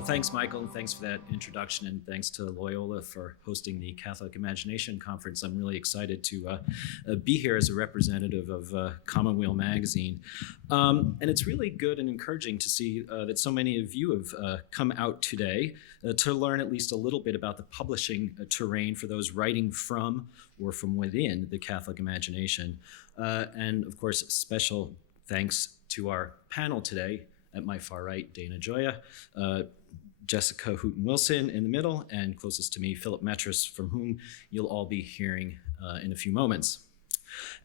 Well, thanks, Michael, and thanks for that introduction, and thanks to Loyola for hosting the Catholic Imagination Conference. I'm really excited to be here as a representative of Commonweal magazine. And it's really good and encouraging to see that so many of you have come out today to learn at least a little bit about the publishing terrain for those writing from or from within the Catholic imagination. And of course, special thanks to our panel today. At my far right, Dana Gioia, Jessica Hooten Wilson in the middle, and closest to me, Philip Metris, from whom you'll all be hearing in a few moments.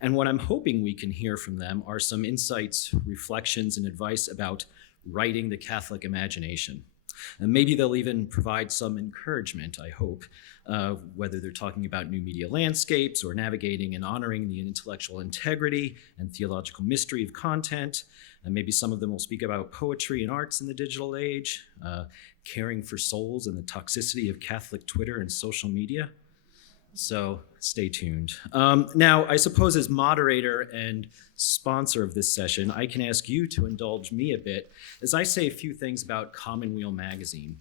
And what I'm hoping we can hear from them are some insights, reflections, and advice about writing the Catholic imagination. And maybe they'll even provide some encouragement, I hope, whether they're talking about new media landscapes or navigating and honoring the intellectual integrity and theological mystery of content. And maybe some of them will speak about poetry and arts in the digital age, caring for souls and the toxicity of Catholic Twitter and social media. So stay tuned. Now, I suppose as moderator and sponsor of this session, I can ask you to indulge me a bit as I say a few things about Commonweal magazine.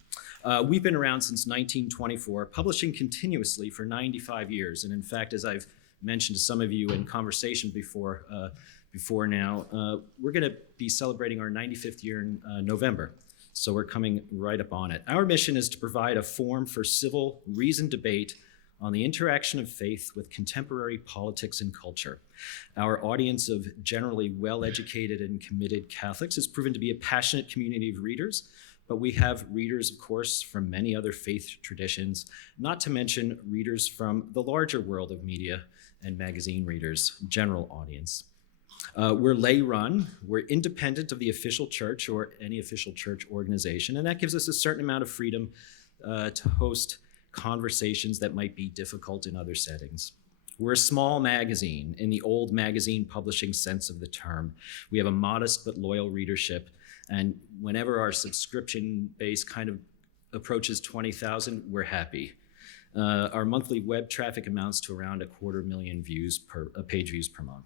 We've been around since 1924, publishing continuously for 95 years. And in fact, as I've mentioned to some of you in conversation before now, we're going to be celebrating our 95th year in November. So we're coming right up on it. Our mission is to provide a forum for civil, reasoned debate on the interaction of faith with contemporary politics and culture. Our audience of generally well-educated and committed Catholics has proven to be a passionate community of readers, but we have readers, of course, from many other faith traditions, not to mention readers from the larger world of media and magazine readers, general audience. We're lay-run, we're independent of the official church or any official church organization, and that gives us a certain amount of freedom to host conversations that might be difficult in other settings. We're a small magazine in the old magazine publishing sense of the term. We have a modest but loyal readership, and whenever our subscription base kind of approaches 20,000, we're happy. Our monthly web traffic amounts to around 250,000 page views per month.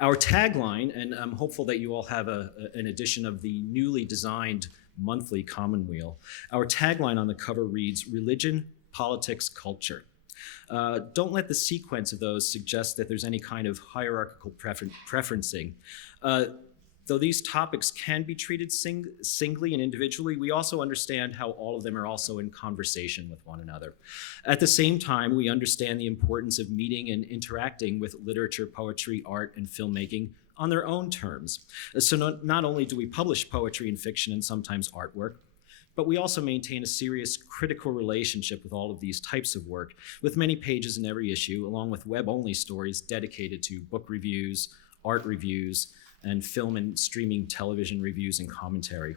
Our tagline, and I'm hopeful that you all have an edition of the newly designed monthly Commonweal. Our tagline on the cover reads, "Religion, Politics, Culture." Don't let the sequence of those suggest that there's any kind of hierarchical preferencing. Though these topics can be treated singly and individually, we also understand how all of them are also in conversation with one another. At the same time, we understand the importance of meeting and interacting with literature, poetry, art, and filmmaking on their own terms. So not only do we publish poetry and fiction and sometimes artwork, but we also maintain a serious critical relationship with all of these types of work, with many pages in every issue, along with web-only stories dedicated to book reviews, art reviews, and film and streaming television reviews and commentary.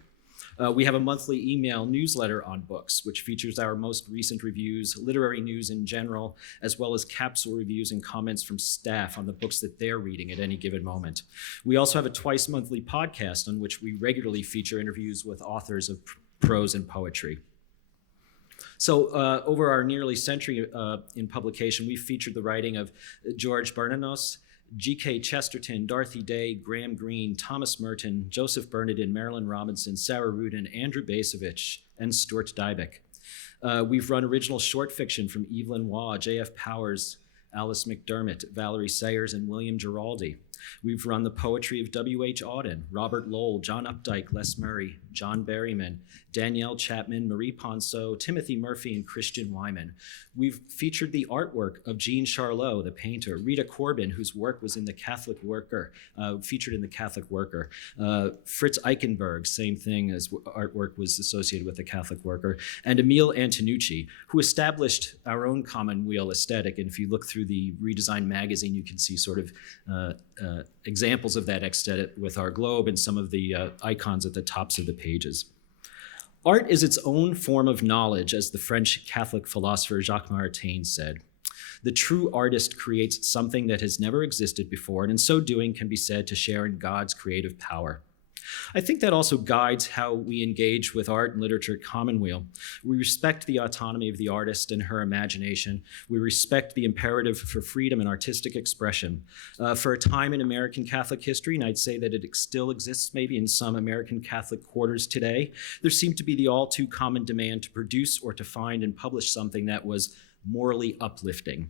We have a monthly email newsletter on books, which features our most recent reviews, literary news in general, as well as capsule reviews and comments from staff on the books that they're reading at any given moment. We also have a twice monthly podcast on which we regularly feature interviews with authors of prose and poetry. So over our nearly century in publication, we've featured the writing of George Bernanos, G.K. Chesterton, Dorothy Day, Graham Greene, Thomas Merton, Joseph Bernardin, Marilyn Robinson, Sarah Rudin, Andrew Bacevich, and Stuart Dybek. We've run original short fiction from Evelyn Waugh, J.F. Powers, Alice McDermott, Valerie Sayers, and William Giraldi. We've run the poetry of W.H. Auden, Robert Lowell, John Updike, Les Murray, John Berryman, Danielle Chapman, Marie Ponceau, Timothy Murphy, and Christian Wyman. We've featured the artwork of Jean Charlot, the painter, Rita Corbin, whose work was in the Catholic Worker, featured in the Catholic Worker, Fritz Eichenberg, same thing as artwork was associated with the Catholic Worker, and Emile Antonucci, who established our own Commonweal aesthetic. And if you look through the redesigned magazine, you can see sort of examples of that aesthetic with our globe and some of the icons at the tops of the pages. Art is its own form of knowledge, as the French Catholic philosopher Jacques Maritain said. The true artist creates something that has never existed before, and in so doing can be said to share in God's creative power. I think that also guides how we engage with art and literature at Commonweal. We respect the autonomy of the artist and her imagination. We respect the imperative for freedom and artistic expression. For a time in American Catholic history, and I'd say that it still exists maybe in some American Catholic quarters today, there seemed to be the all too common demand to produce or to find and publish something that was morally uplifting.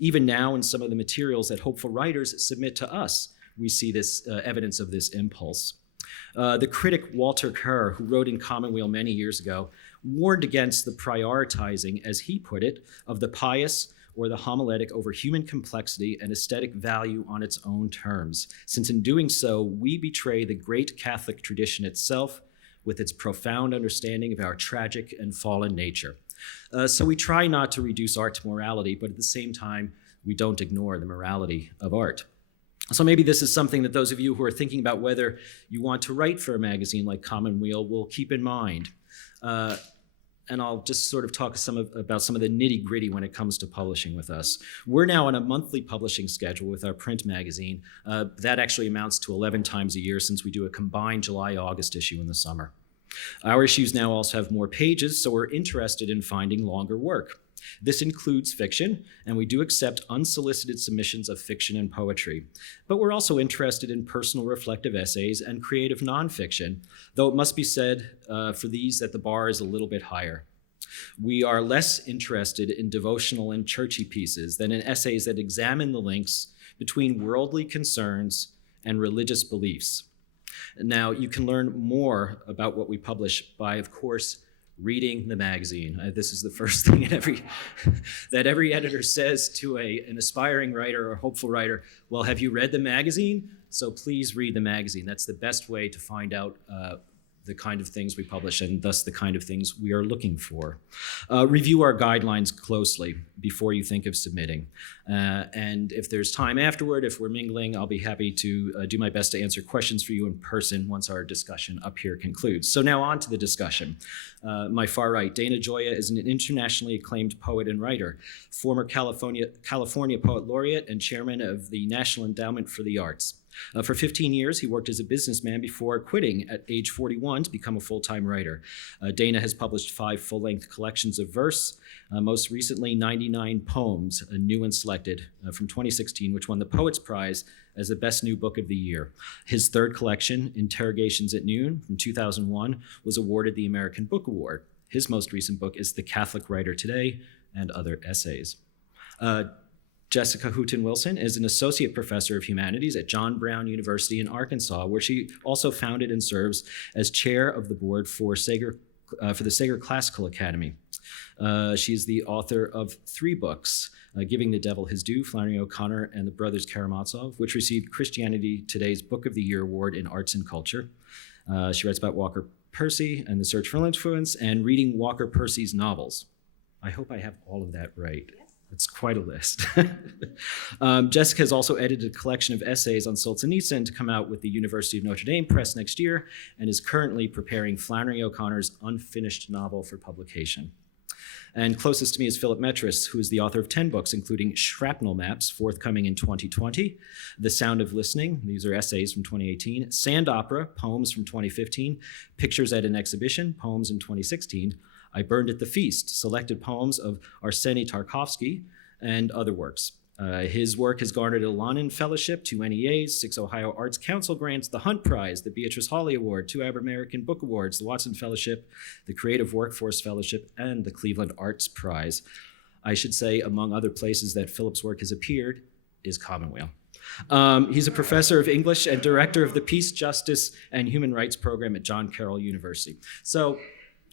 Even now, in some of the materials that hopeful writers submit to us, we see this evidence of this impulse. The critic Walter Kerr, who wrote in Commonweal many years ago, warned against the prioritizing, as he put it, of the pious or the homiletic over human complexity and aesthetic value on its own terms, since in doing so, we betray the great Catholic tradition itself with its profound understanding of our tragic and fallen nature. So we try not to reduce art to morality, but at the same time, we don't ignore the morality of art. So maybe this is something that those of you who are thinking about whether you want to write for a magazine like Commonweal will keep in mind. And I'll just sort of talk about some of the nitty-gritty when it comes to publishing with us. We're now on a monthly publishing schedule with our print magazine. That actually amounts to 11 times a year since we do a combined July-August issue in the summer. Our issues now also have more pages, so we're interested in finding longer work. This includes fiction, and we do accept unsolicited submissions of fiction and poetry. But we're also interested in personal reflective essays and creative nonfiction, though it must be said for these that the bar is a little bit higher. We are less interested in devotional and churchy pieces than in essays that examine the links between worldly concerns and religious beliefs. Now, you can learn more about what we publish by, of course, reading the magazine. This is the first thing that every editor says to an aspiring writer or hopeful writer. Well, have you read the magazine? So please read the magazine. That's the best way to find out the kind of things we publish and thus the kind of things we are looking for. Review our guidelines closely before you think of submitting. And if there's time afterward, if we're mingling, I'll be happy to do my best to answer questions for you in person once our discussion up here concludes. So now on to the discussion. My far right, Dana Gioia is an internationally acclaimed poet and writer, former California Poet Laureate and chairman of the National Endowment for the Arts. For 15 years, he worked as a businessman before quitting at age 41 to become a full-time writer. Dana has published 5 full-length collections of verse, most recently 99 Poems, new and selected from 2016, which won the Poets Prize as the best new book of the year. His third collection, Interrogations at Noon, from 2001, was awarded the American Book Award. His most recent book is The Catholic Writer Today and Other Essays. Jessica Hooten Wilson is an associate professor of humanities at John Brown University in Arkansas, where she also founded and serves as chair of the board for the Sager Classical Academy. She is the author of 3 books, Giving the Devil His Due, Flannery O'Connor and the Brothers Karamazov, which received Christianity Today's Book of the Year Award in Arts and Culture. She writes about Walker Percy and the search for influence and reading Walker Percy's novels. I hope I have all of that right. It's quite a list. Jessica has also edited a collection of essays on Solzhenitsyn to come out with the University of Notre Dame Press next year and is currently preparing Flannery O'Connor's unfinished novel for publication. And closest to me is Philip Metris, who is the author of 10 books, including Shrapnel Maps, forthcoming in 2020, The Sound of Listening, these are essays from 2018, Sand Opera, poems from 2015, Pictures at an Exhibition, poems in 2016, I Burned at the Feast, selected poems of Arseny Tarkovsky, and other works. His work has garnered a Lonin Fellowship, 2 NEAs, 6 Ohio Arts Council grants, the Hunt Prize, the Beatrice Hawley Award, 2 American Book Awards, the Watson Fellowship, the Creative Workforce Fellowship, and the Cleveland Arts Prize. I should say, among other places that Philip's work has appeared, is Commonweal. He's a professor of English and director of the Peace, Justice, and Human Rights program at John Carroll University. So,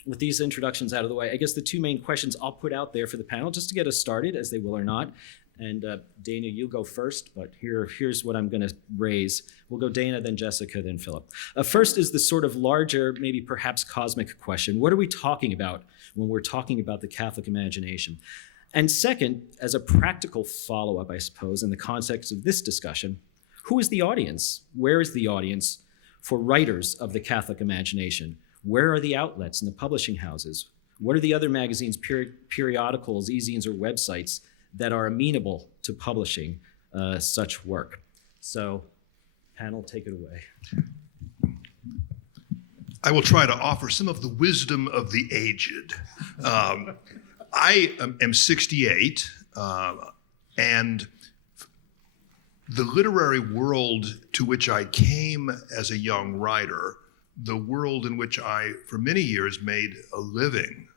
with these introductions out of the way, I guess the 2 main questions I'll put out there for the panel, just to get us started, as they will or not. And Dana, you go first, but here's what I'm going to raise. We'll go Dana, then Jessica, then Philip. First is the sort of larger, maybe perhaps cosmic question. What are we talking about when we're talking about the Catholic imagination? And second, as a practical follow-up, I suppose, in the context of this discussion, who is the audience? Where is the audience for writers of the Catholic imagination? Where are the outlets and the publishing houses? What are the other magazines, periodicals, e-zines, or websites that are amenable to publishing such work? So, panel, take it away. I will try to offer some of the wisdom of the aged. I am 68, and the literary world to which I came as a young writer, the world in which I, for many years, made a living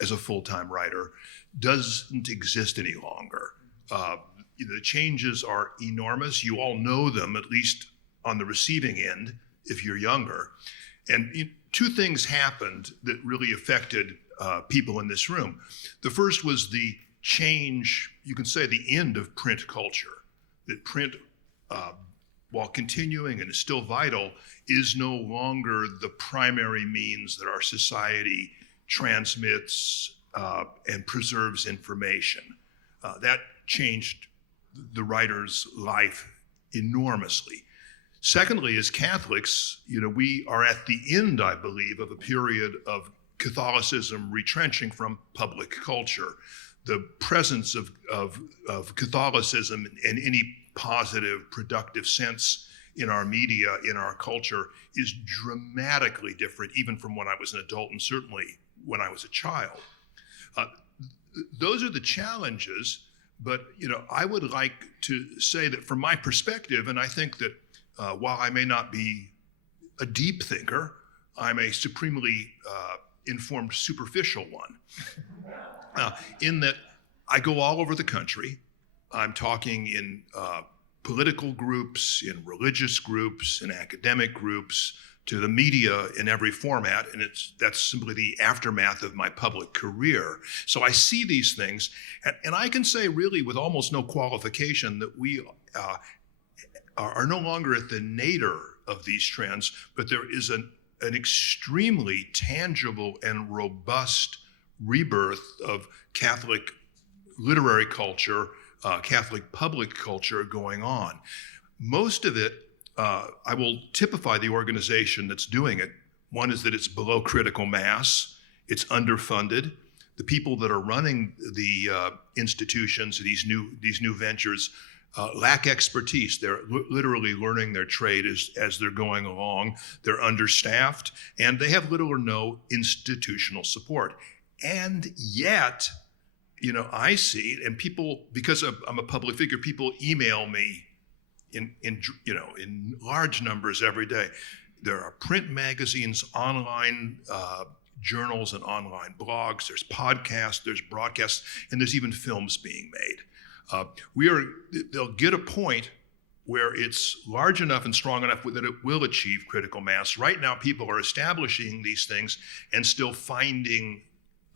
as a full-time writer, doesn't exist any longer. The changes are enormous. You all know them, at least on the receiving end, if you're younger. And two things happened that really affected people in this room. The first was the change, you can say the end of print culture. That print, while continuing and is still vital, is no longer the primary means that our society transmits and preserves information. That changed the writer's life enormously. Secondly, as Catholics, we are at the end, I believe, of a period of Catholicism retrenching from public culture. The presence of Catholicism in any positive, productive sense in our media, in our culture, is dramatically different, even from when I was an adult and certainly when I was a child. Those are the challenges, but I would like to say that from my perspective, and I think that while I may not be a deep thinker, I'm a supremely informed, superficial one, in that I go all over the country. I'm talking in political groups, in religious groups, in academic groups, to the media in every format, and that's simply the aftermath of my public career. So I see these things, and I can say really with almost no qualification that we are no longer at the nadir of these trends, but there is an extremely tangible and robust rebirth of Catholic literary culture, Catholic public culture going on. Most of it, I will typify the organization that's doing it. One is that it's below critical mass, it's underfunded. The people that are running the institutions, these new ventures, lack expertise. They're literally learning their trade as they're going along. They're understaffed, and they have little or no institutional support. And yet, I see, and people, because I'm a public figure, people email me in large numbers every day. There are print magazines, online journals, and online blogs. There's podcasts, there's broadcasts, and there's even films being made. They'll get a point where it's large enough and strong enough that it will achieve critical mass. Right now, people are establishing these things and still finding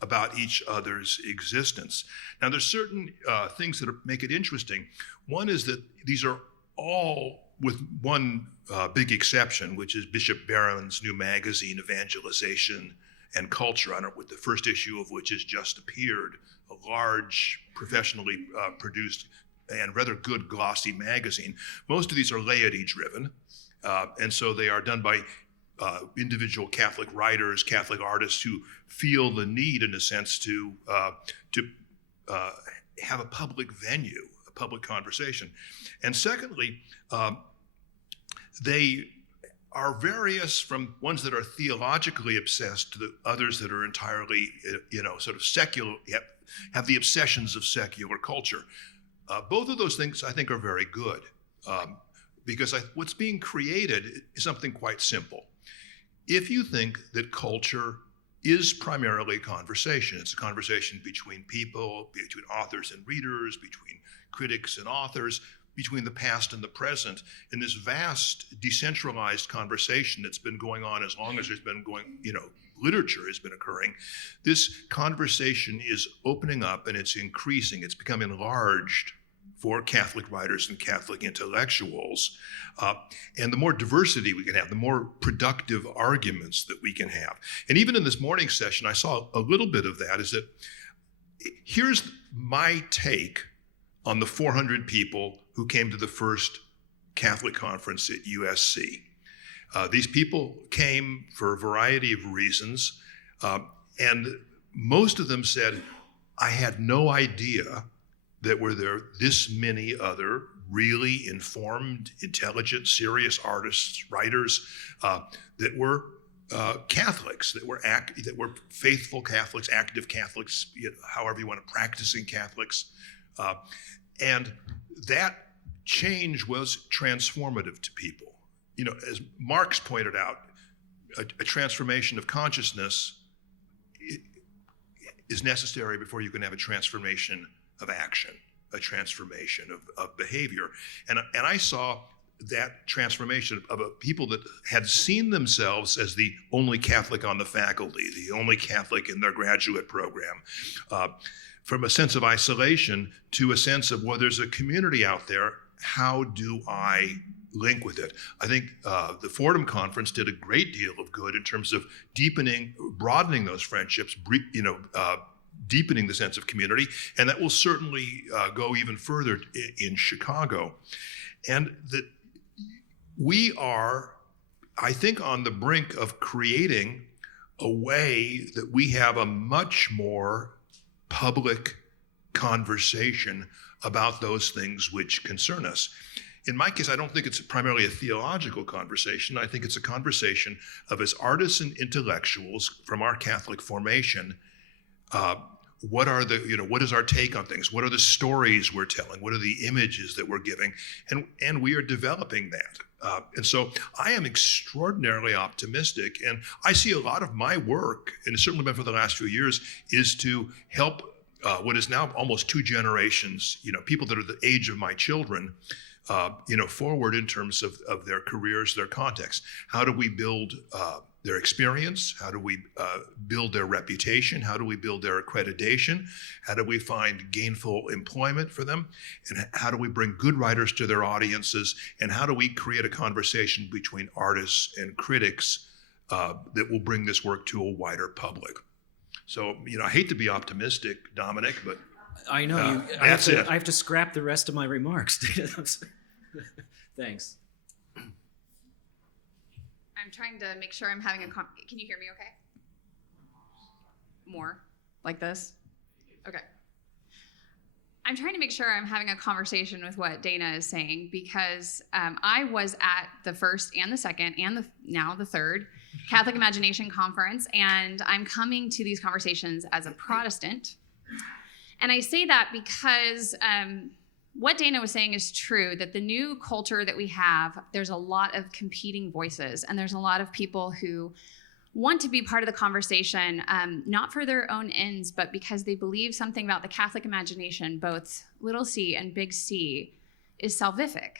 about each other's existence. Now, there's certain things that make it interesting. One is that these are all, with one big exception, which is Bishop Barron's new magazine, Evangelization and Culture, with the first issue of which has just appeared, a large, professionally produced and rather good glossy magazine. Most of these are laity-driven, and so they are done by individual Catholic writers, Catholic artists who feel the need, in a sense, to have a public venue, a public conversation. And secondly, they are various, from ones that are theologically obsessed to the others that are entirely, sort of secular, have the obsessions of secular culture. Both of those things, I think, are very good, because what's being created is something quite simple. If you think that culture is primarily a conversation, it's a conversation between people, between authors and readers, between critics and authors, between the past and the present, in this vast decentralized conversation that's been going on as long as there's been literature has been occurring, this conversation is opening up and it's increasing. It's become enlarged for Catholic writers and Catholic intellectuals. And the more diversity we can have, the more productive arguments that we can have. And even in this morning session, I saw a little bit of that, is that here's my take on the 400 people who came to the first Catholic conference at USC. These people came for a variety of reasons, and most of them said, I had no idea that were there this many other really informed, intelligent, serious artists, writers that were Catholics that were faithful Catholics, active Catholics, however you want to, practicing Catholics, and that change was transformative to people. As Marx pointed out, a transformation of consciousness is necessary before you can have a transformation of action, a transformation of behavior. And I saw that transformation of people that had seen themselves as the only Catholic on the faculty, the only Catholic in their graduate program, from a sense of isolation to a sense of, well, there's a community out there. How do I link with it? I think the Fordham Conference did a great deal of good in terms of broadening those friendships, deepening the sense of community, and that will certainly go even further in Chicago. And that we are, I think, on the brink of creating a way that we have a much more public conversation about those things which concern us. In my case, I don't think it's primarily a theological conversation. I think it's a conversation of, as artists and intellectuals from our Catholic formation, what is our take on things? What are the stories we're telling? What are the images that we're giving? And we are developing that. And so I am extraordinarily optimistic. And I see a lot of my work, and it's certainly been for the last few years, is to help what is now almost two generations, people that are the age of my children, forward in terms of their careers, their context. How do we build their experience? How do we build their reputation? How do we build their accreditation? How do we find gainful employment for them? And how do we bring good writers to their audiences? And how do we create a conversation between artists and critics that will bring this work to a wider public? So, I hate to be optimistic, Dominic, but I know I have to scrap the rest of my remarks. Thanks. I'm trying to make sure I'm having can you hear me okay? More like this? Okay. I'm trying to make sure I'm having a conversation with what Dana is saying, because I was at the first and the second and now the third Catholic Imagination Conference, and I'm coming to these conversations as a Protestant. And I say that because what Dana was saying is true, that the new culture that we have, there's a lot of competing voices, and there's a lot of people who want to be part of the conversation, not for their own ends, but because they believe something about the Catholic imagination, both little c and big C, is salvific.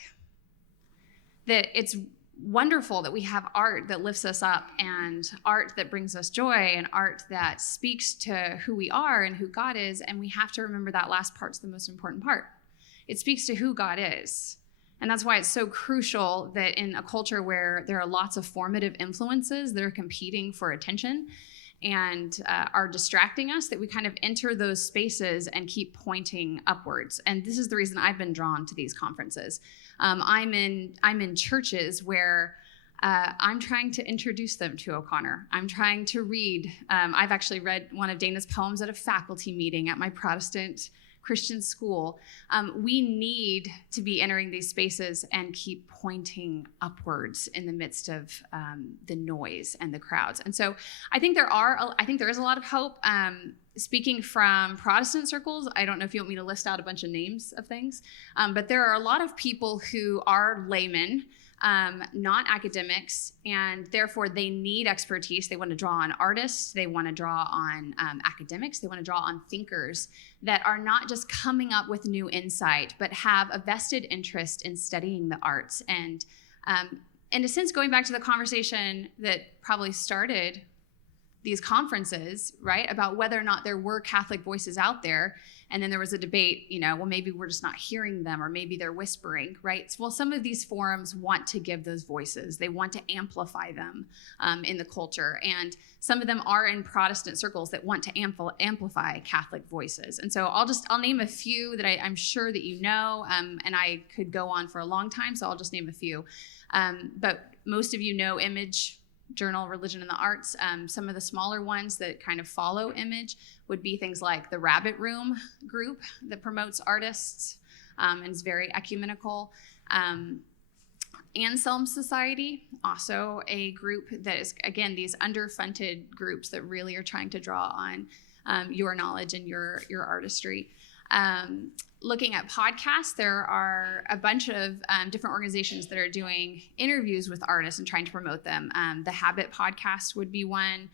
That it's wonderful that we have art that lifts us up, and art that brings us joy, and art that speaks to who we are and who God is, and we have to remember that last part's the most important part. It speaks to who God is. And that's why it's so crucial that in a culture where there are lots of formative influences that are competing for attention and are distracting us, that we kind of enter those spaces and keep pointing upwards. And this is the reason I've been drawn to these conferences. I'm in churches where I'm trying to introduce them to O'Connor. I'm trying to read. I've actually read one of Dana's poems at a faculty meeting at my Protestant Christian school. We need to be entering these spaces and keep pointing upwards in the midst of the noise and the crowds. And so I think there is a lot of hope. Speaking from Protestant circles, I don't know if you want me to list out a bunch of names of things, but there are a lot of people who are laymen, not academics, and therefore they need expertise. They want to draw on artists, they want to draw on academics, they want to draw on thinkers that are not just coming up with new insight, but have a vested interest in studying the arts. And in a sense, going back to the conversation that probably started these conferences, right, about whether or not there were Catholic voices out there. And then there was a debate, well, maybe we're just not hearing them, or maybe they're whispering, right? Well, some of these forums want to give those voices. They want to amplify them in the culture. And some of them are in Protestant circles that want to amplify Catholic voices. And so I'll name a few that I'm sure that you know, and I could go on for a long time, so I'll just name a few. But most of you know Image Journal, Religion and the Arts. Some of the smaller ones that kind of follow Image would be things like the Rabbit Room group that promotes artists and is very ecumenical. Anselm Society, also a group that is, again, these underfunded groups that really are trying to draw on your knowledge and your artistry. Looking at podcasts, there are a bunch of different organizations that are doing interviews with artists and trying to promote them. The Habit podcast would be one.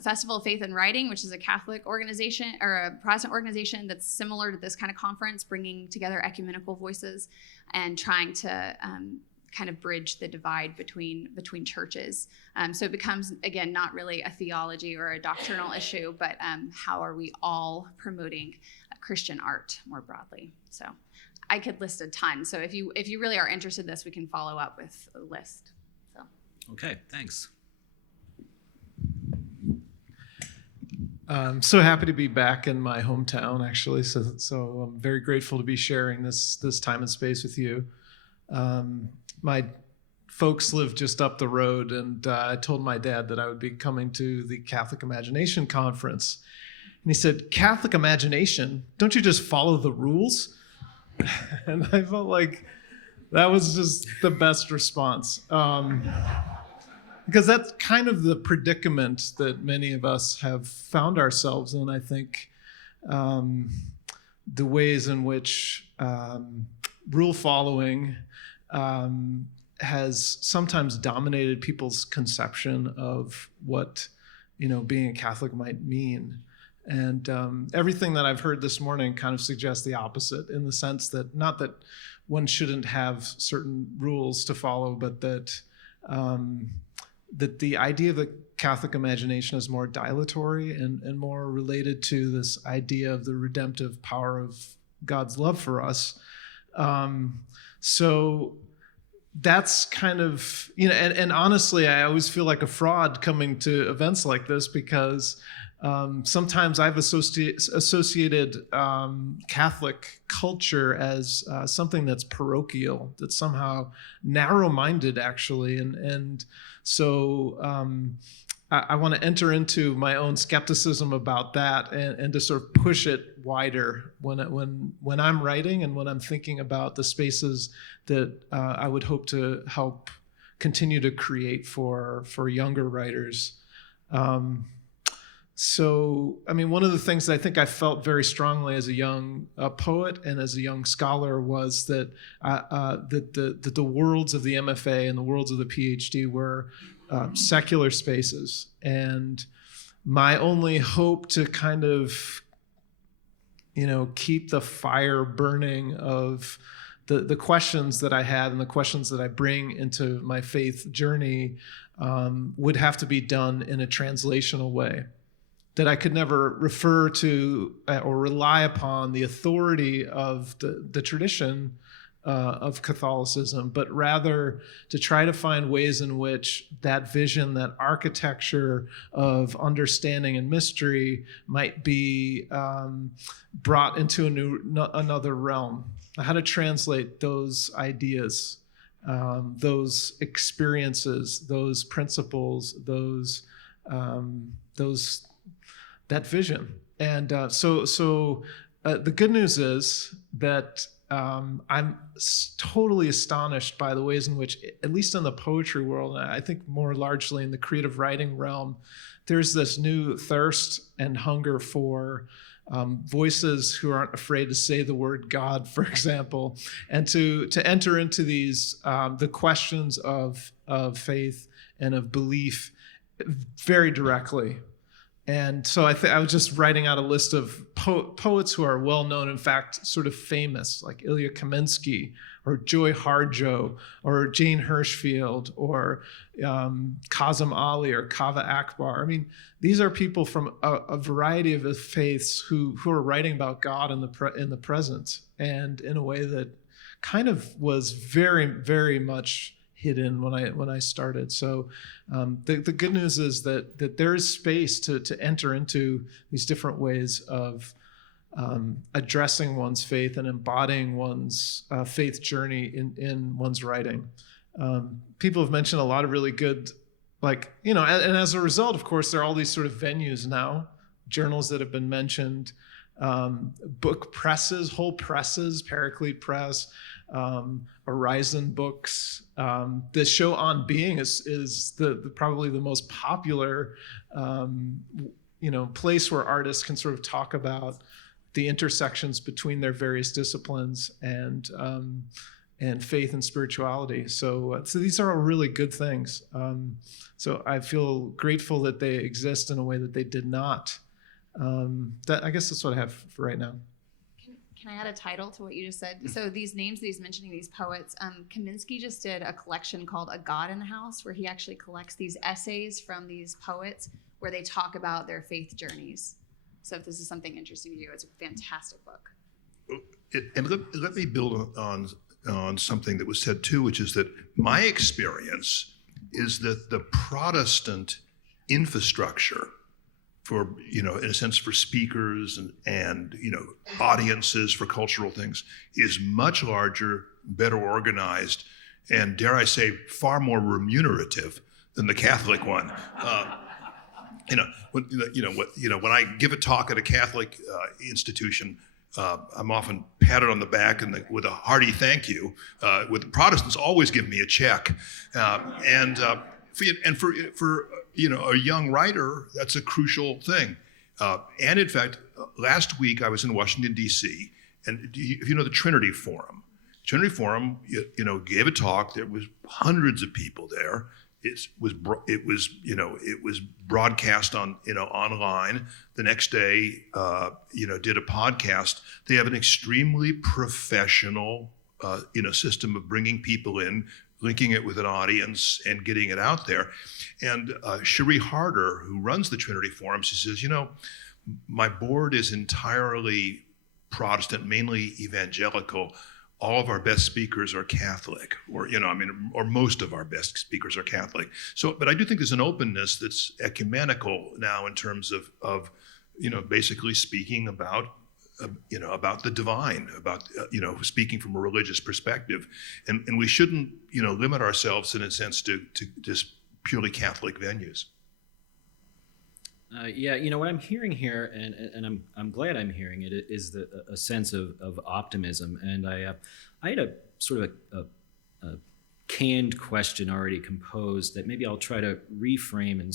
Festival of Faith and Writing, which is a Catholic organization or a Protestant organization that's similar to this kind of conference, bringing together ecumenical voices and trying to kind of bridge the divide between churches. So it becomes, again, not really a theology or a doctrinal issue, but how are we all promoting Christian art more broadly? So I could list a ton. So if you really are interested in this, we can follow up with a list. So. Okay, thanks. I'm so happy to be back in my hometown, actually. So I'm very grateful to be sharing this time and space with you. My folks live just up the road, and I told my dad that I would be coming to the Catholic Imagination Conference. And he said, "Catholic Imagination? Don't you just follow the rules?" And I felt like that was just the best response. Because that's kind of the predicament that many of us have found ourselves in, I think. The ways in which rule following has sometimes dominated people's conception of what, being a Catholic might mean. And everything that I've heard this morning kind of suggests the opposite, in the sense that not that one shouldn't have certain rules to follow, but that the idea of the Catholic imagination is more dilatory and more related to this idea of the redemptive power of God's love for us. So that's kind of, and honestly, I always feel like a fraud coming to events like this, because sometimes I've associated Catholic culture as something that's parochial, that's somehow narrow-minded, actually, and so I want to enter into my own skepticism about that and to sort of push it wider when I'm writing and when I'm thinking about the spaces that I would hope to help continue to create for younger writers. So, one of the things that I think I felt very strongly as a young poet and as a young scholar was that that the worlds of the MFA and the worlds of the PhD were secular spaces. And my only hope to kind of, keep the fire burning of the questions that I had and the questions that I bring into my faith journey would have to be done in a translational way. That I could never refer to or rely upon the authority of the tradition of Catholicism, but rather to try to find ways in which that vision, that architecture of understanding and mystery might be brought into another realm. How to translate those ideas, those experiences, those principles, that vision. And so the good news is that I'm totally astonished by the ways in which, at least in the poetry world, and I think more largely in the creative writing realm, there's this new thirst and hunger for voices who aren't afraid to say the word God, for example, and to enter into these the questions of faith and of belief very directly. And so I was just writing out a list of poets who are well known, in fact, sort of famous, like Ilya Kaminsky or Joy Harjo or Jane Hirschfield or Kazim Ali or Kava Akbar. These are people from a variety of faiths who are writing about God in the present, and in a way that kind of was very, very much hidden when I started. So the good news is that there is space to enter into these different ways of addressing one's faith and embodying one's faith journey in one's writing. People have mentioned a lot of really good, and as a result, of course, there are all these sort of venues now, journals that have been mentioned, book presses, whole presses, Paraclete Press, Horizon Books. The show On Being is probably the most popular place where artists can sort of talk about the intersections between their various disciplines and faith and spirituality. So these are all really good things. So I feel grateful that they exist in a way that they did not. I guess that's what I have for right now. Can I add a title to what you just said? So these names that he's mentioning, these poets, Kaminsky just did a collection called A God in the House, where he actually collects these essays from these poets where they talk about their faith journeys. So if this is something interesting to you, it's a fantastic book. And let me build on something that was said too, which is that my experience is that the Protestant infrastructure for, in a sense, for speakers and audiences for cultural things is much larger, better organized, and dare I say, far more remunerative than the Catholic one. When I give a talk at a Catholic institution, I'm often patted on the back with a hearty thank you. With the Protestants, always give me a check, for a young writer, that's a crucial thing. And in fact, last week I was in Washington D.C. and if you know the Trinity Forum, gave a talk. There was hundreds of people there. It was broadcast on online. The next day, did a podcast. They have an extremely professional system of bringing people in, linking it with an audience, and getting it out there. And Cherie Harder, who runs the Trinity Forum, she says, my board is entirely Protestant, mainly evangelical. All of our best speakers are Catholic, or most of our best speakers are Catholic. So, but I do think there's an openness that's ecumenical now in terms of basically speaking about the divine, about speaking from a religious perspective, and we shouldn't limit ourselves in a sense to just purely Catholic venues. What I'm hearing here, and I'm glad I'm hearing it, is a sense of optimism. And I had a sort of a canned question already composed that maybe I'll try to reframe in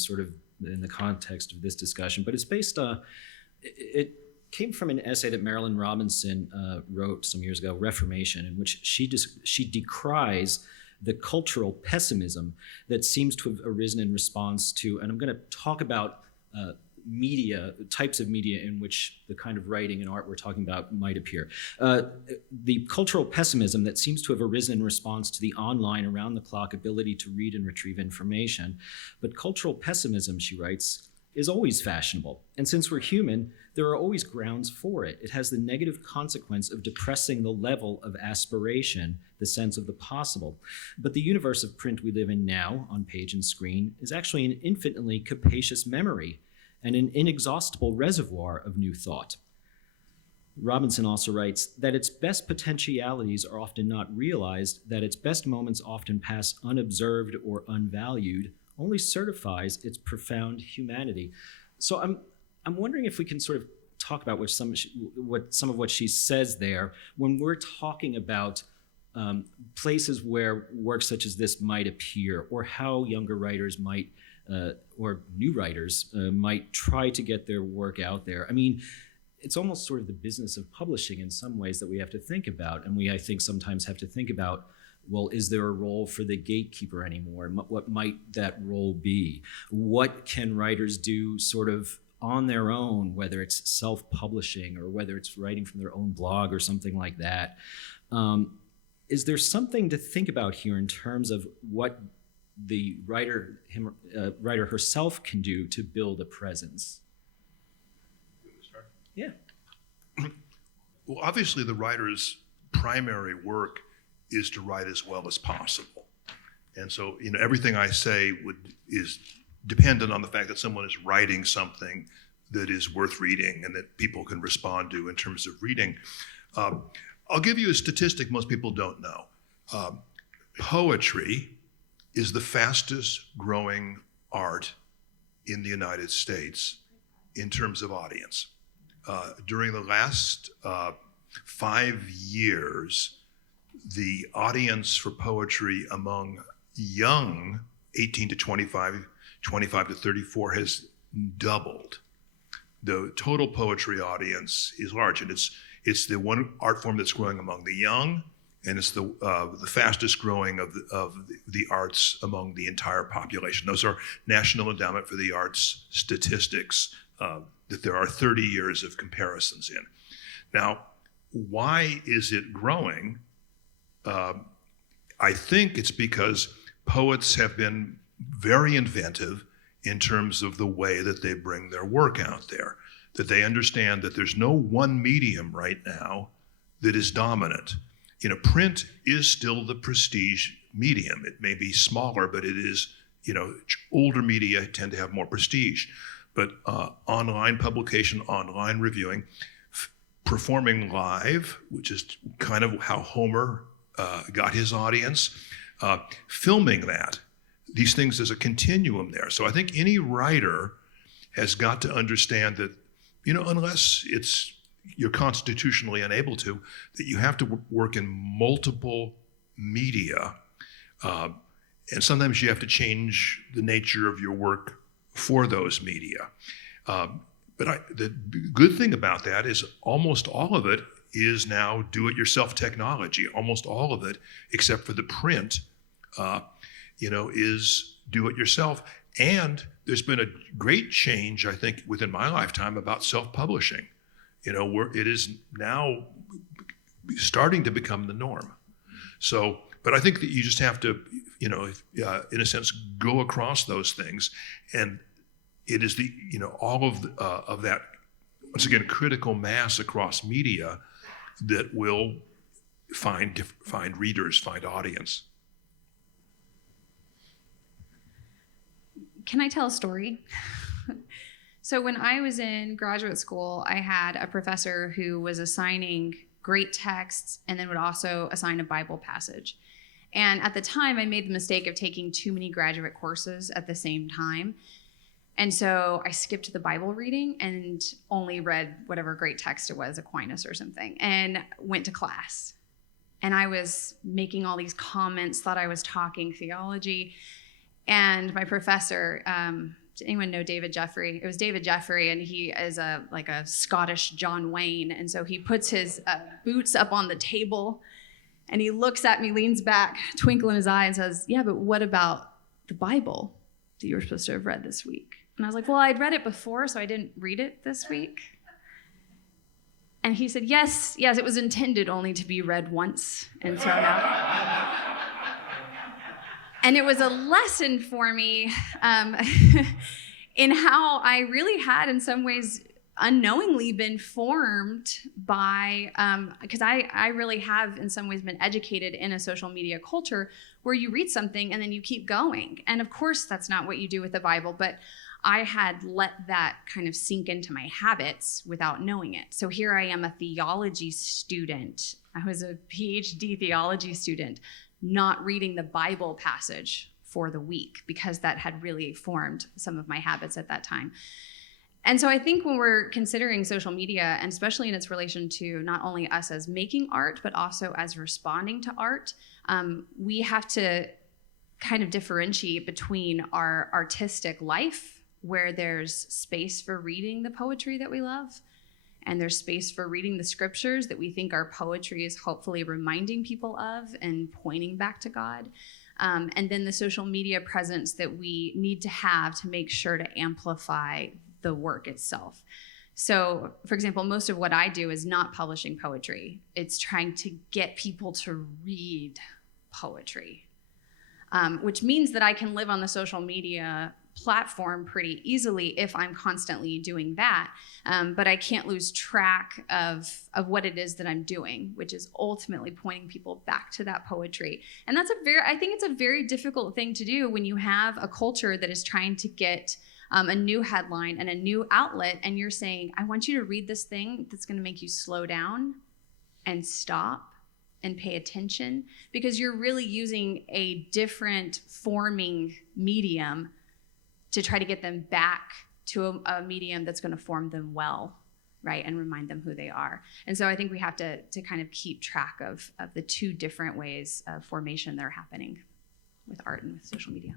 the context of this discussion. But it's based it came from an essay that Marilyn Robinson wrote some years ago, Reformation, in which she decries the cultural pessimism that seems to have arisen in response to, and I'm going to talk about types of media in which the kind of writing and art we're talking about might appear. The cultural pessimism that seems to have arisen in response to the online, around-the-clock ability to read and retrieve information. But cultural pessimism, she writes, is always fashionable. And since we're human, there are always grounds for it. It has the negative consequence of depressing the level of aspiration, the sense of the possible. But the universe of print we live in now, on page and screen, is actually an infinitely capacious memory and an inexhaustible reservoir of new thought. Robinson also writes that its best potentialities are often not realized, that its best moments often pass unobserved or unvalued, only certifies its profound humanity. So I'm wondering if we can sort of talk about some of what she says there when we're talking about places where works such as this might appear, or how younger writers might, or new writers might try to get their work out there. I mean, it's almost sort of the business of publishing in some ways that we have to think about. And I think, sometimes have to think about, well, is there a role for the gatekeeper anymore? What might that role be? What can writers do sort of on their own, whether it's self-publishing or whether it's writing from their own blog or something like that? Is there something to think about here in terms of what the writer herself can do to build a presence? You want to start? Yeah. Well, obviously the writer's primary work is to write as well as possible. And so, everything I say is dependent on the fact that someone is writing something that is worth reading and that people can respond to in terms of reading. I'll give you a statistic most people don't know. Poetry is the fastest growing art in the United States in terms of audience. During the last 5 years, the audience for poetry among young 18 to 25, 25 to 34 has doubled. The total poetry audience is large, and it's the one art form that's growing among the young, and it's the fastest growing of the arts among the entire population. Those are National Endowment for the Arts statistics that there are 30 years of comparisons in. Now, why is it growing? I think it's because poets have been very inventive in terms of the way that they bring their work out there, that they understand that there's no one medium right now that is dominant. Print is still the prestige medium. It may be smaller, but it is, older media tend to have more prestige. But online publication, online reviewing, performing live, which is kind of how Homer got his audience, filming that. These things, there's a continuum there. So I think any writer has got to understand that, unless you're constitutionally unable to, that you have to work in multiple media. And sometimes you have to change the nature of your work for those media. But the good thing about that is almost all of it is now do-it-yourself technology. Almost all of it, except for the print, is do-it-yourself. And there's been a great change, I think, within my lifetime about self-publishing. Where it is now starting to become the norm. So, but I think that you just have to, in a sense, go across those things, and it is the, all of that, once again, critical mass across media that will find readers, find audience. Can I tell a story? So when I was in graduate school, I had a professor who was assigning great texts and then would also assign a Bible passage. And at the time, I made the mistake of taking too many graduate courses at the same time. And so I skipped the Bible reading and only read whatever great text it was, Aquinas or something, and went to class. And I was making all these comments, thought I was talking theology. And my professor, does anyone know David Jeffrey? It was David Jeffrey, and he is a Scottish John Wayne. And so he puts his boots up on the table, and he looks at me, leans back, twinkle in his eye, and says, "Yeah, but what about the Bible that you were supposed to have read this week?" And I was like, "Well, I'd read it before, so I didn't read it this week." And he said, yes, it was intended only to be read once and thrown out. And it was a lesson for me in how I really had, in some ways, unknowingly been formed by, because I really have, in some ways, been educated in a social media culture where you read something and then you keep going. And of course, that's not what you do with the Bible, but I had let that kind of sink into my habits without knowing it. So here I am, a theology student. I was a PhD theology student, not reading the Bible passage for the week because that had really formed some of my habits at that time. And so I think when we're considering social media, and especially in its relation to not only us as making art, but also as responding to art, we have to kind of differentiate between our artistic life, where there's space for reading the poetry that we love, and there's space for reading the scriptures that we think our poetry is hopefully reminding people of and pointing back to God. And then the social media presence that we need to have to make sure to amplify the work itself. So, for example, most of what I do is not publishing poetry. It's trying to get people to read poetry, which means that I can live on the social media platform pretty easily if I'm constantly doing that. But I can't lose track of what it is that I'm doing, which is ultimately pointing people back to that poetry. And I think it's a very difficult thing to do when you have a culture that is trying to get a new headline and a new outlet, and you're saying, I want you to read this thing that's going to make you slow down and stop and pay attention, because you're really using a different forming medium to try to get them back to a medium that's going to form them well, right, and remind them who they are. And so I think we have to kind of keep track of the two different ways of formation that are happening with art and with social media.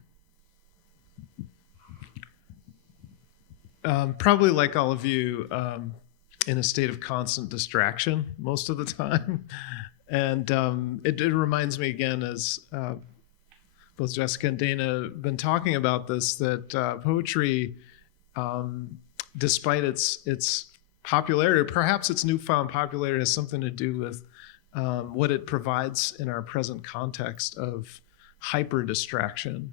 Probably like all of you, in a state of constant distraction most of the time. And it reminds me again, as both Jessica and Dana have been talking about this, that poetry, despite its popularity, perhaps its newfound popularity, has something to do with what it provides in our present context of hyper distraction.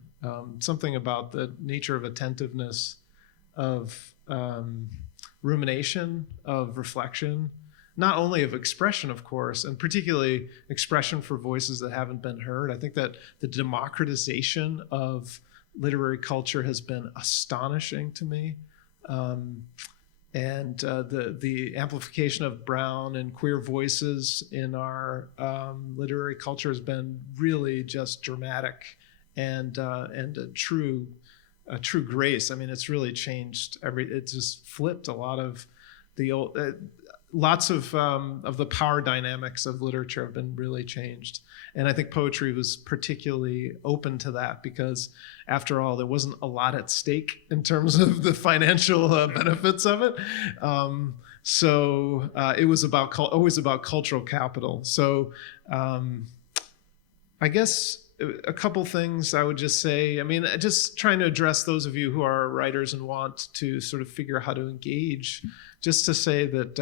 Something about the nature of attentiveness, of rumination, of reflection, not only of expression, of course, and particularly expression for voices that haven't been heard. I think that the democratization of literary culture has been astonishing to me. And the amplification of brown and queer voices in our literary culture has been really just dramatic and a true grace. I mean, it's really changed it's just flipped a lot of the old. Lots of the power dynamics of literature have been really changed. And I think poetry was particularly open to that because, after all, there wasn't a lot at stake in terms of the financial benefits of it. So it was always about cultural capital. So I guess a couple things I would just say. I mean, just trying to address those of you who are writers and want to sort of figure out how to engage. Just to say that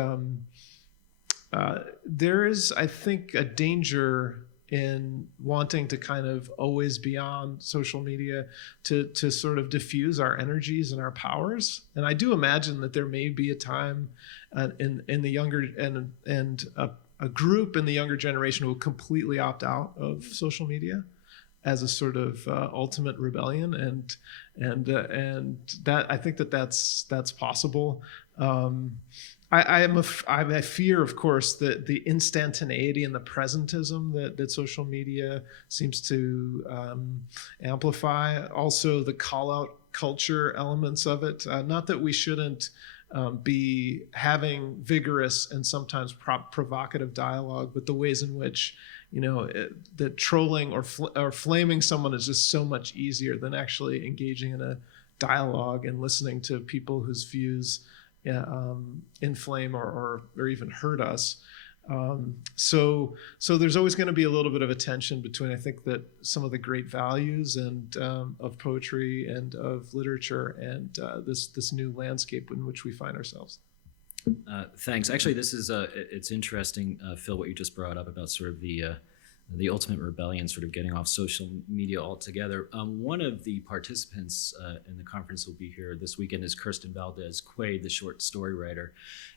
there is, I think, a danger in wanting to kind of always be on social media to sort of diffuse our energies and our powers. And I do imagine that there may be a time in the younger and a group in the younger generation who will completely opt out of social media as a sort of ultimate rebellion, and that I think that's possible. I fear, of course, that the instantaneity and the presentism that social media seems to amplify. Also, the call-out culture elements of it. Not that we shouldn't be having vigorous and sometimes provocative dialogue, but the ways in which the trolling or flaming someone is just so much easier than actually engaging in a dialogue and listening to people whose views inflame or even hurt us. So there's always going to be a little bit of a tension between, I think, that some of the great values and of poetry and of literature and this new landscape in which we find ourselves. Thanks. Actually, this is it's interesting, Phil, what you just brought up about sort of the ultimate rebellion, sort of getting off social media altogether. One of the participants in the conference will be here this weekend is Kirsten Valdez-Quaid, the short story writer.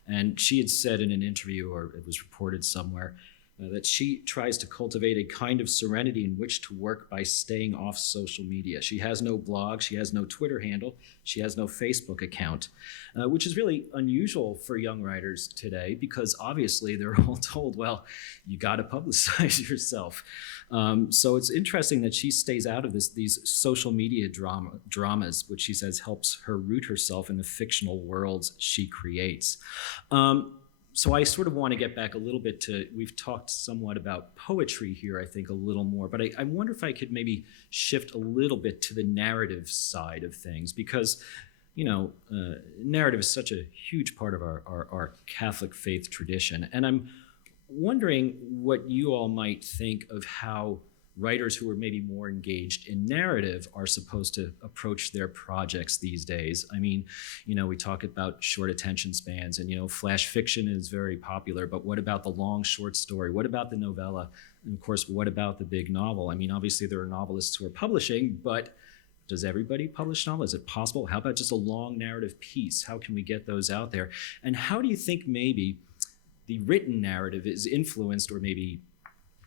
And she had said in an interview, or it was reported somewhere, that she tries to cultivate a kind of serenity in which to work by staying off social media. She has no blog, she has no Twitter handle, she has no Facebook account, which is really unusual for young writers today because obviously they're all told, well, you got to publicize yourself. So it's interesting that she stays out of these social media dramas, which she says helps her root herself in the fictional worlds she creates. So I sort of want to get back a little bit to, we've talked somewhat about poetry here, I think, a little more, but I wonder if I could maybe shift a little bit to the narrative side of things, because, narrative is such a huge part of our Catholic faith tradition. And I'm wondering what you all might think of how writers who are maybe more engaged in narrative are supposed to approach their projects these days. I mean, we talk about short attention spans and, flash fiction is very popular, but what about the long short story? What about the novella? And of course, what about the big novel? I mean, obviously there are novelists who are publishing, but does everybody publish novels? Is it possible? How about just a long narrative piece? How can we get those out there? And how do you think maybe the written narrative is influenced or maybe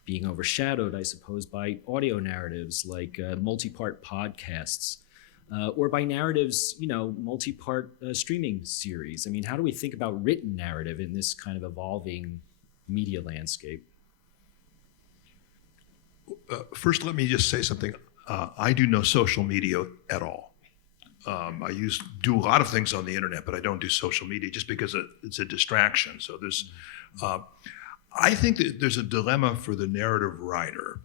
being overshadowed, I suppose, by audio narratives like multi-part podcasts or by narratives, multi-part streaming series? I mean, how do we think about written narrative in this kind of evolving media landscape? First, let me just say something. I do no social media at all. I do a lot of things on the internet, but I don't do social media just because it's a distraction. So I think that there's a dilemma for the narrative writer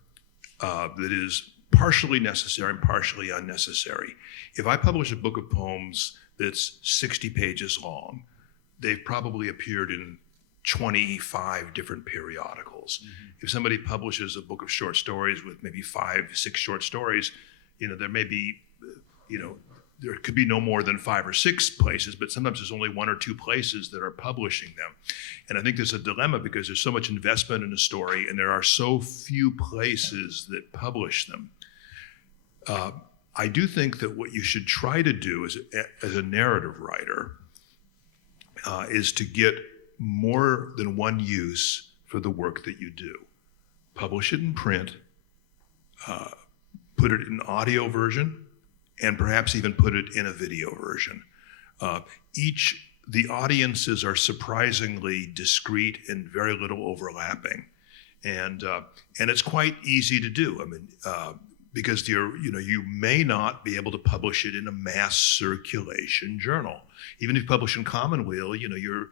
that is partially necessary and partially unnecessary. If I publish a book of poems that's 60 pages long, they've probably appeared in 25 different periodicals. If somebody publishes a book of short stories with maybe 5, 6 short stories, there may be, there could be no more than 5 or 6 places, but sometimes there's only 1 or 2 places that are publishing them. And I think there's a dilemma because there's so much investment in a story and there are so few places that publish them. I do think that what you should try to do as a narrative writer is to get more than one use for the work that you do. Publish it in print, put it in audio version, and perhaps even put it in a video version. The audiences are surprisingly discrete and very little overlapping. And it's quite easy to do. I mean, because you may not be able to publish it in a mass circulation journal. Even if you publish in Commonweal, you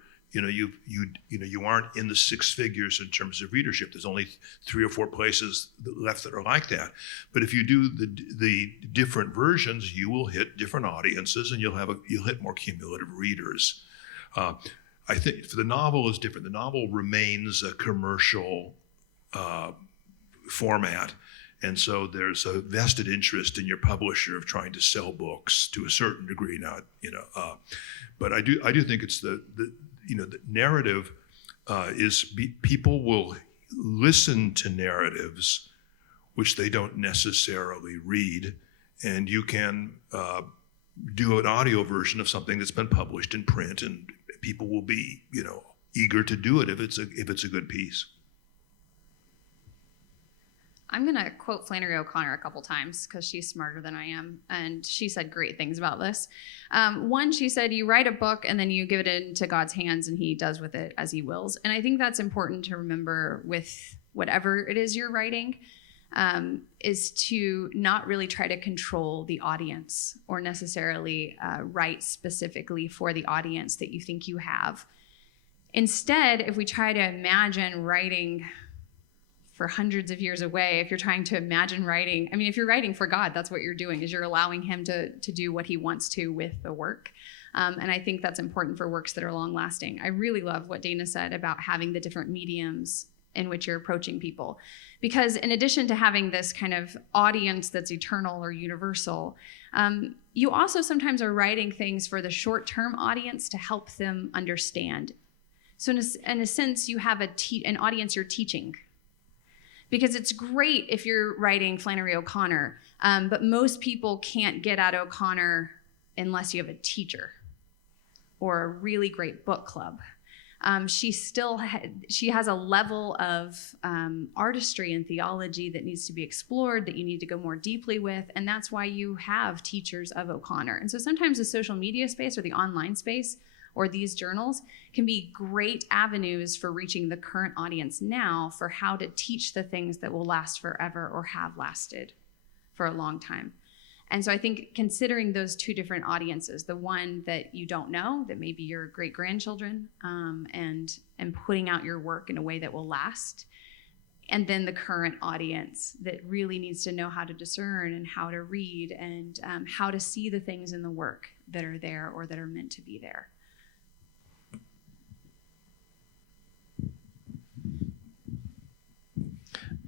aren't in the 6 figures in terms of readership. There's only 3 or 4 places left that are like that. But if you do the different versions, you will hit different audiences and you'll hit more cumulative readers. I think for the novel is different. The novel remains a commercial format. And so there's a vested interest in your publisher of trying to sell books to a certain degree. But I do think it's the narrative people will listen to narratives which they don't necessarily read, and you can do an audio version of something that's been published in print, and people will be eager to do it if it's a good piece. I'm going to quote Flannery O'Connor a couple times because she's smarter than I am, and she said great things about this. One, she said, you write a book and then you give it into God's hands and he does with it as he wills. And I think that's important to remember with whatever it is you're writing, is to not really try to control the audience or necessarily write specifically for the audience that you think you have. Instead, if we try to imagine writing for hundreds of years away, if you're trying to imagine writing, if you're writing for God, that's what you're doing, is you're allowing him to do what he wants to with the work. And I think that's important for works that are long lasting. I really love what Dana said about having the different mediums in which you're approaching people. Because in addition to having this kind of audience that's eternal or universal, you also sometimes are writing things for the short-term audience to help them understand. So in a sense, you have an audience you're teaching. Because it's great if you're writing Flannery O'Connor, but most people can't get at O'Connor unless you have a teacher or a really great book club. She has a level of artistry and theology that needs to be explored, that you need to go more deeply with, and that's why you have teachers of O'Connor. And so sometimes the social media space or the online space or these journals can be great avenues for reaching the current audience now for how to teach the things that will last forever or have lasted for a long time. And so I think considering those 2 different audiences, the one that you don't know, that may be your great-grandchildren, and putting out your work in a way that will last, and then the current audience that really needs to know how to discern and how to read and how to see the things in the work that are there or that are meant to be there.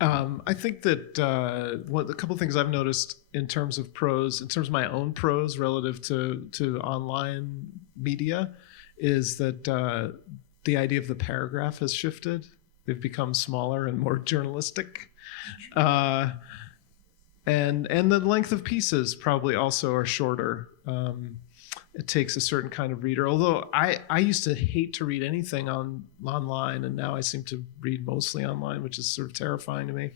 I think that a couple of things I've noticed in terms of prose, in terms of my own prose relative to online media, is that the idea of the paragraph has shifted. They've become smaller and more journalistic. And the length of pieces probably also are shorter. It takes a certain kind of reader. Although I used to hate to read anything online, and now I seem to read mostly online, which is sort of terrifying to me.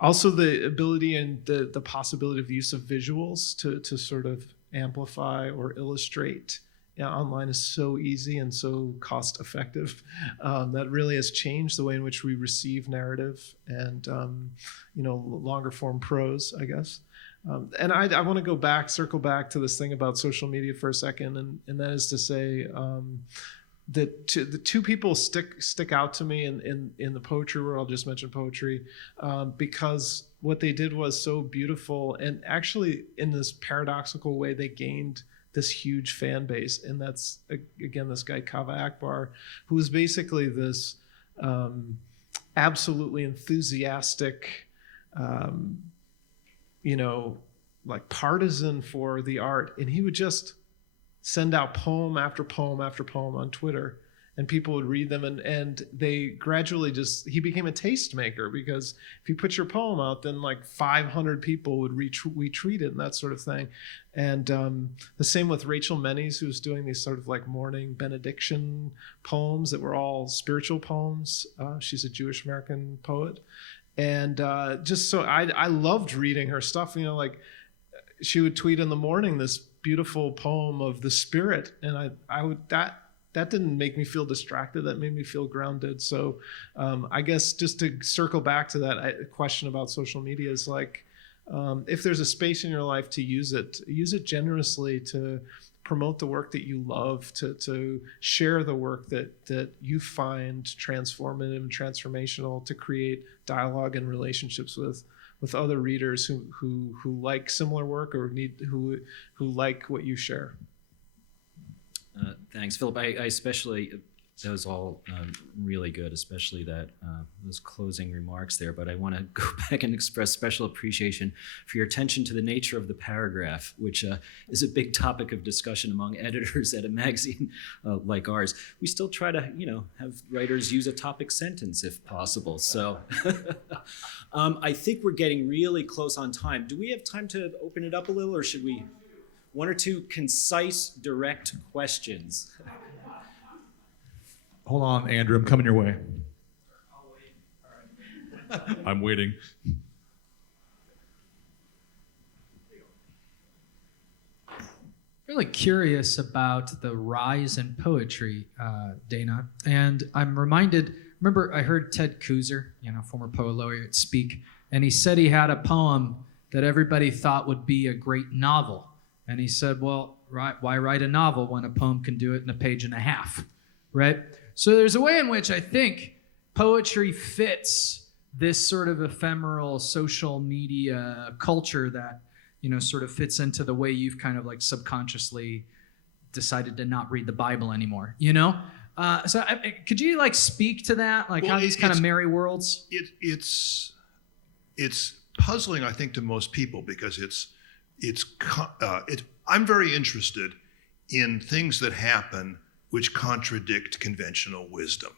Also, the ability and the possibility of the use of visuals to sort of amplify or illustrate. Online is so easy and so cost effective. That really has changed the way in which we receive narrative and longer form prose, I guess. And I want to circle back to this thing about social media for a second, and that is to say that the two people stick out to me in the poetry world. I'll just mention poetry because what they did was so beautiful, and actually in this paradoxical way, they gained this huge fan base, and that's again this guy Kava Akbar, who is basically this absolutely enthusiastic, like partisan for the art, and he would just send out poem after poem after poem on Twitter, and people would read them, and they gradually he became a tastemaker, because if you put your poem out, then like 500 people would retweet it and that sort of thing. And the same with Rachel Mennes, who's doing these sort of like morning benediction poems that were all spiritual poems. She's a Jewish American poet. And just so I loved reading her stuff, like she would tweet in the morning this beautiful poem of the spirit, and I would that didn't make me feel distracted. That made me feel grounded. So I guess just to circle back to that question about social media is like, if there's a space in your life to use it generously to promote the work that you love, to share the work that you find transformative and transformational, to create dialogue and relationships with other readers who like similar work or who like what you share. Thanks, Philip. I especially, that was all really good, especially those closing remarks there. But I want to go back and express special appreciation for your attention to the nature of the paragraph, which is a big topic of discussion among editors at a magazine like ours. We still try to, have writers use a topic sentence if possible. So I think we're getting really close on time. Do we have time to open it up a little, or should we? One or two concise, direct questions. Hold on, Andrew. I'm coming your way. I'll wait. All right. I'm waiting. Really curious about the rise in poetry, Dana. And I'm remember I heard Ted Kooser, former poet laureate, speak, and he said he had a poem that everybody thought would be a great novel. And he said, well, why write a novel when a poem can do it in a page and a half, right? So there's a way in which I think poetry fits this sort of ephemeral social media culture that, sort of fits into the way you've kind of like subconsciously decided to not read the Bible anymore, So could you like speak to that? Like how these kind of marry worlds? It's puzzling, I think, to most people, because I'm very interested in things that happen which contradict conventional wisdom.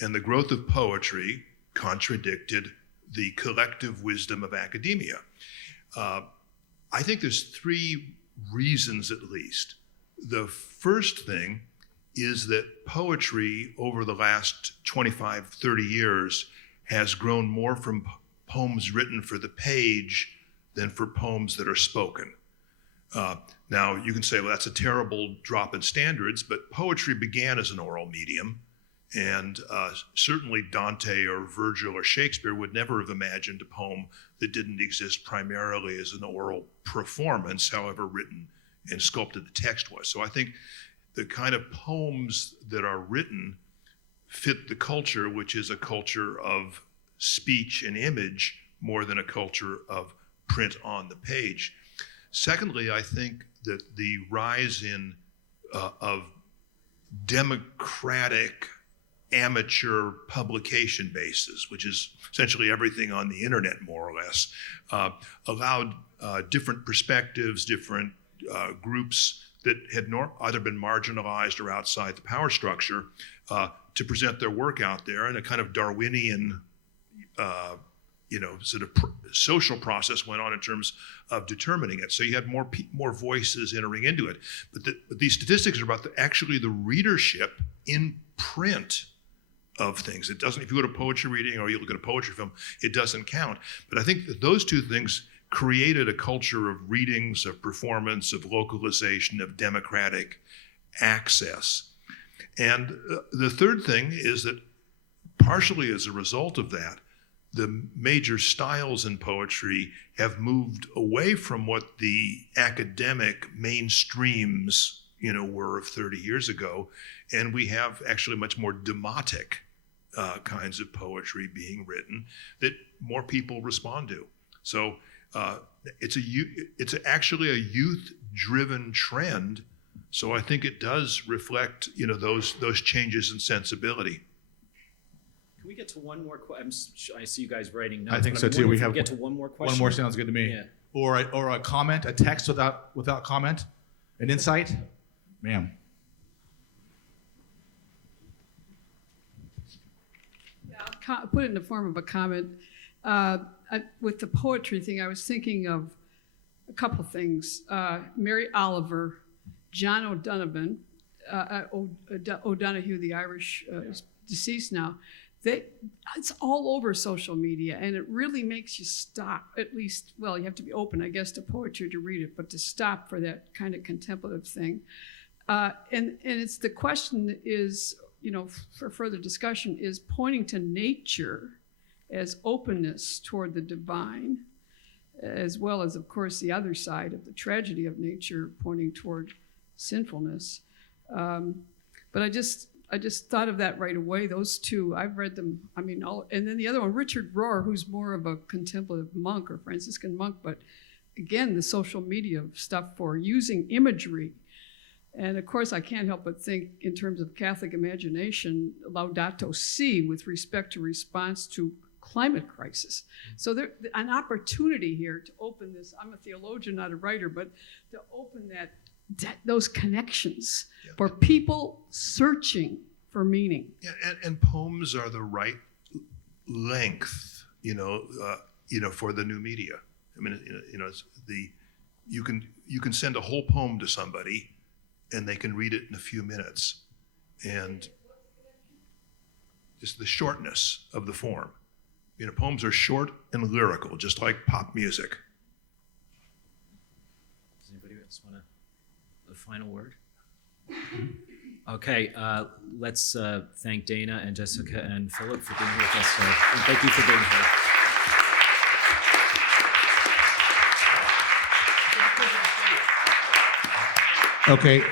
And the growth of poetry contradicted the collective wisdom of academia. I think there's three reasons at least. The first thing is that poetry over the last 25, 30 years has grown more from poems written for the page than for poems that are spoken. Now, you can say, well, that's a terrible drop in standards, but poetry began as an oral medium, and certainly Dante or Virgil or Shakespeare would never have imagined a poem that didn't exist primarily as an oral performance, however written and sculpted the text was. So I think the kind of poems that are written fit the culture, which is a culture of speech and image more than a culture of print on the page. Secondly, I think that the rise of democratic amateur publication bases, which is essentially everything on the internet more or less, allowed different perspectives, different groups that had either been marginalized or outside the power structure to present their work out there in a kind of Darwinian sort of social process went on in terms of determining it. So you had more voices entering into it. But these statistics are about actually the readership in print of things. It doesn't, if you go to poetry reading or you look at a poetry film, it doesn't count. But I think that those two things created a culture of readings, of performance, of localization, of democratic access. And the third thing is that partially as a result of that, the major styles in poetry have moved away from what the academic mainstreams, were of 30 years ago, and we have actually much more demotic kinds of poetry being written that more people respond to. So it's actually a youth-driven trend. So I think it does reflect, those changes in sensibility. Can we get to one more question? I see you guys writing notes. I think but so I'm too. wondering We if have get to one more question. One more sounds good to me. Yeah. Or a comment, a text without comment, an insight, ma'am. I'll put it in the form of a comment. With the poetry thing, I was thinking of a couple things. Mary Oliver, John O'Donovan, O'Donoghue, the Irish, is deceased now. It's all over social media, and it really makes you stop. At least, well, you have to be open, I guess, to poetry to read it, but to stop for that kind of contemplative thing. And it's the question is, for further discussion, is pointing to nature as openness toward the divine, as well as, of course, the other side of the tragedy of nature, pointing toward sinfulness. But I just thought of that right away. Those two, I've read them. And then the other one, Richard Rohr, who's more of a contemplative monk or Franciscan monk, but again, the social media stuff for using imagery. And of course, I can't help but think in terms of Catholic imagination, Laudato Si, with respect to response to climate crisis. So there's an opportunity here to open this. I'm a theologian, not a writer, but to open those connections for people searching for meaning. Yeah, and poems are the right length, for the new media. You can send a whole poem to somebody, and they can read it in a few minutes, and it's the shortness of the form. Poems are short and lyrical, just like pop music. Does anybody else want a final word? Okay, let's thank Dana and Jessica and Philip for being here with us. And thank you for being here. Okay.